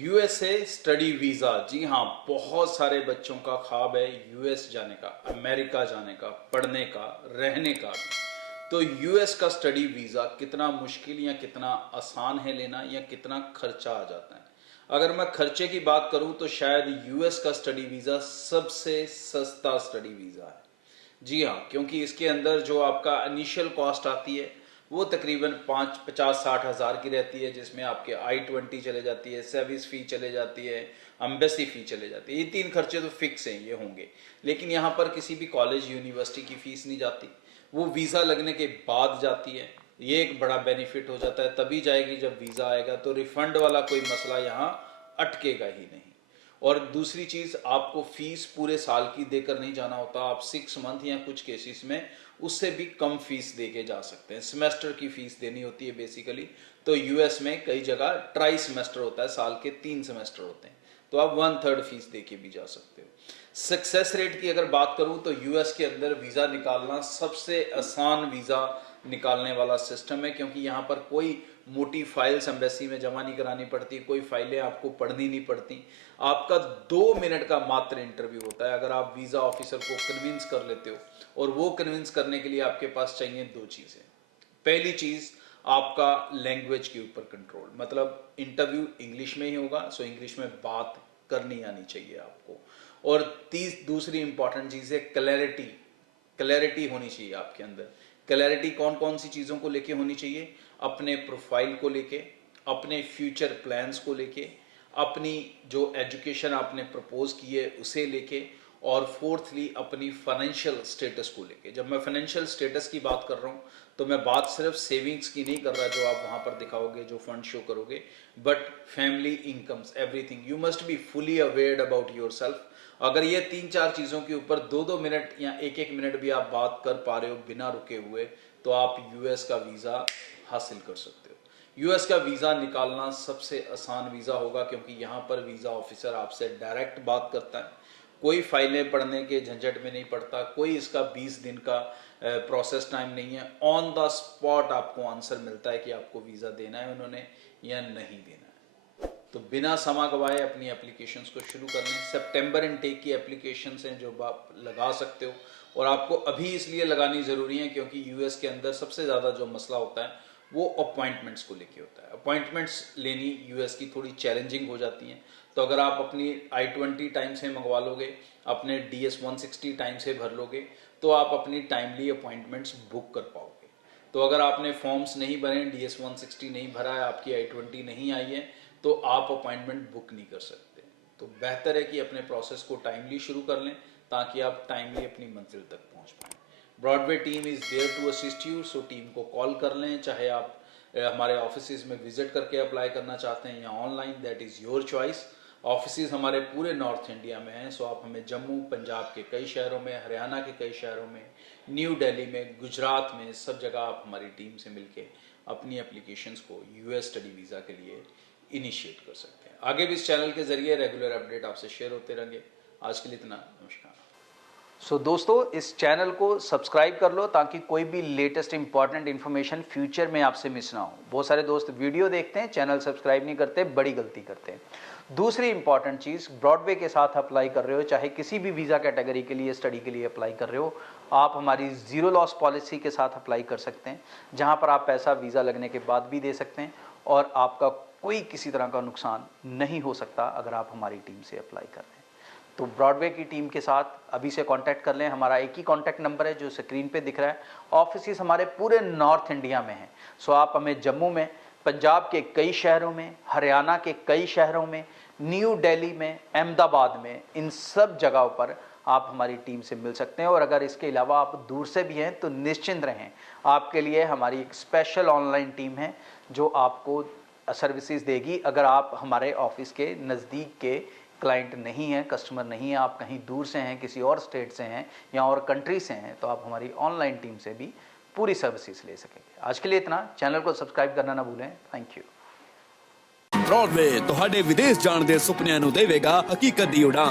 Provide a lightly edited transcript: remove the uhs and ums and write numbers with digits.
USA study visa, जी हाँ, बहुत सारे बच्चों का ख्वाब है यूएस जाने का, अमेरिका जाने का, पढ़ने का, रहने का। तो यूएस का स्टडी वीजा कितना मुश्किल या कितना आसान है लेना, या कितना खर्चा आ जाता है। अगर मैं खर्चे की बात करूं तो शायद यूएस का स्टडी वीजा सबसे सस्ता स्टडी वीजा है। जी हाँ, क्योंकि इसके अंदर जो आपका इनिशियल कॉस्ट आती है वो तकरीबन 50-60 हज़ार की रहती है, जिसमें आपके I-20 चले जाती है, सर्विस फ़ी चले जाती है, एम्बेसी फ़ी चले जाती है। ये 3 खर्चे तो फिक्स हैं, ये होंगे। लेकिन यहाँ पर किसी भी कॉलेज यूनिवर्सिटी की फ़ीस नहीं जाती, वो वीज़ा लगने के बाद जाती है। ये एक बड़ा बेनिफिट हो जाता है, तभी जाएगी जब वीज़ा आएगा। तो रिफ़ंड वाला कोई मसला यहाँ अटकेगा ही नहीं। और दूसरी चीज़, आपको फीस पूरे साल की देकर नहीं जाना होता, आप 6 मंथ या कुछ केसेस में उससे भी कम फीस दे के जा सकते हैं। सेमेस्टर की फीस देनी होती है बेसिकली। तो यूएस में कई जगह ट्राई सेमेस्टर होता है, साल के 3 सेमेस्टर होते हैं, तो आप 1/3 फीस दे के भी जा सकते हो। सक्सेस रेट की अगर बात करूं तो यूएस के अंदर वीज़ा निकालना सबसे आसान वीज़ा निकालने वाला सिस्टम है, क्योंकि यहाँ पर कोई मोटी फाइल्स एम्बेसी में जमा नहीं करानी पड़ती, कोई फाइलें आपको पढ़नी नहीं पड़ती। आपका 2 मिनट का मात्र इंटरव्यू होता है। अगर आप वीज़ा ऑफिसर को कन्विंस कर लेते हो, और वो कन्विंस करने के लिए आपके पास चाहिए 2 चीज़ें। पहली चीज़, आपका लैंग्वेज के ऊपर कंट्रोल, मतलब इंटरव्यू इंग्लिश में ही होगा, सो इंग्लिश में बात करनी आनी चाहिए आपको। और दूसरी इंपॉर्टेंट चीज़ है क्लैरिटी। क्लैरिटी होनी चाहिए आपके अंदर। क्लैरिटी कौन कौन सी चीज़ों को लेके होनी चाहिए? अपने प्रोफाइल को लेके, अपने फ्यूचर प्लान्स को लेके, अपनी जो एजुकेशन आपने प्रपोज की है उसे लेके, और फोर्थली अपनी फाइनेंशियल स्टेटस को लेके। जब मैं फाइनेंशियल स्टेटस की बात कर रहा हूँ तो मैं बात सिर्फ सेविंग्स की नहीं कर रहा जो आप वहाँ पर दिखाओगे, जो फंड शो करोगे, but family incomes, everything. You must be fully aware about your self. अगर ये 3-4 चीज़ों के ऊपर 2-2 मिनट या 1-1 मिनट भी आप बात कर पा रहे हो बिना रुके हुए, तो आप यूएस का वीज़ा हासिल कर सकते हो। यूएस का वीज़ा निकालना सबसे आसान वीज़ा होगा, क्योंकि यहाँ पर वीज़ा ऑफिसर आपसे डायरेक्ट बात करता है, कोई फाइलें पढ़ने के झंझट में नहीं पड़ता, कोई इसका 20 दिन का प्रोसेस टाइम नहीं है। ऑन द स्पॉट आपको आंसर मिलता है कि आपको वीज़ा देना है उन्होंने या नहीं देना है। तो बिना समय गवाए अपनी एप्लीकेशंस को शुरू कर लें। सितंबर इनटेक की एप्लीकेशंस हैं जो आप लगा सकते हो, और आपको अभी इसलिए लगानी ज़रूरी है क्योंकि यूएस के अंदर सबसे ज़्यादा जो मसला होता है वो अपॉइंटमेंट्स को लेके होता है। अपॉइंटमेंट्स लेनी यूएस की थोड़ी चैलेंजिंग हो जाती हैं। तो अगर आप अपनी I-20 टाइम से मंगवा लोगे, अपने DS-160 टाइम से भर लोगे, तो आप अपनी टाइमली अपॉइंटमेंट्स बुक कर पाओगे। तो अगर आपने फॉर्म्स नहीं भरे, DS-160 नहीं भरा है, आपकी I-20 नहीं आई है, तो आप अपॉइंटमेंट बुक नहीं कर सकते। तो बेहतर है कि अपने प्रोसेस को टाइमली शुरू कर लें, ताकि आप टाइमली अपनी मंजिल तक पहुंच पाएँ। Broadway team is there to assist you, so team को कॉल कर लें, चाहे आप हमारे ऑफिस में विजिट करके अप्लाई करना चाहते हैं या online, that is your choice. Office हमारे पूरे नॉर्थ इंडिया में हैं, सो आप हमें जम्मू, पंजाब के कई शहरों में, हरियाणा के कई शहरों में, न्यू दिल्ली में, गुजरात में, सब जगह आप हमारी टीम से मिलके अपनी एप्लीकेशंस को यूएस स्टडी वीज़ा के लिए इनिशिएट कर सकते हैं। आगे भी इस चैनल के जरिए रेगुलर अपडेट आपसे शेयर होते रहेंगे। आज के लिए इतना, नमस्कार। दोस्तों, इस चैनल को सब्सक्राइब कर लो ताकि कोई भी लेटेस्ट इंपॉर्टेंट इन्फॉर्मेशन फ्यूचर में आपसे मिस ना हो। बहुत सारे दोस्त वीडियो देखते हैं, चैनल सब्सक्राइब नहीं करते, बड़ी गलती करते हैं। दूसरी इंपॉर्टेंट चीज़, ब्रॉडवे के साथ अप्लाई कर रहे हो, चाहे किसी भी वीज़ा कैटेगरी के लिए स्टडी के लिए अप्लाई कर रहे हो, आप हमारी ज़ीरो लॉस पॉलिसी के साथ अप्लाई कर सकते हैं, जहाँ पर आप पैसा वीज़ा लगने के बाद भी दे सकते हैं, और आपका कोई किसी तरह का नुकसान नहीं हो सकता अगर आप हमारी टीम से अप्लाई कर रहे हैं। तो ब्रॉडवे की टीम के साथ अभी से कांटेक्ट कर लें। हमारा एक ही कांटेक्ट नंबर है जो स्क्रीन पे दिख रहा है। ऑफिस हमारे पूरे नॉर्थ इंडिया में हैं, सो आप हमें जम्मू में, पंजाब के कई शहरों में, हरियाणा के कई शहरों में, न्यू दिल्ली में, अहमदाबाद में, इन सब जगहों पर आप हमारी टीम से मिल सकते हैं। और अगर इसके अलावा आप दूर से भी हैं तो निश्चिंत रहें, आपके लिए हमारी एक स्पेशल ऑनलाइन टीम है जो आपको सर्विसेज देगी। अगर आप हमारे ऑफिस के नज़दीक के क्लाइंट नहीं है, कस्टमर नहीं है, आप कहीं दूर से हैं, किसी और स्टेट से हैं या और कंट्री से हैं, तो आप हमारी ऑनलाइन टीम से भी पूरी सर्विसेज ले सकेंगे। आज के लिए इतना। चैनल को सब्सक्राइब करना ना भूलें। Thank you. ब्रॉडवे ਤੁਹਾਡੇ ਵਿਦੇਸ਼ ਜਾਣ ਦੇ ਸੁਪਨਿਆਂ ਨੂੰ ਦੇਵੇਗਾ ਹਕੀਕਤ ਦੀ ਉਡਾਨ।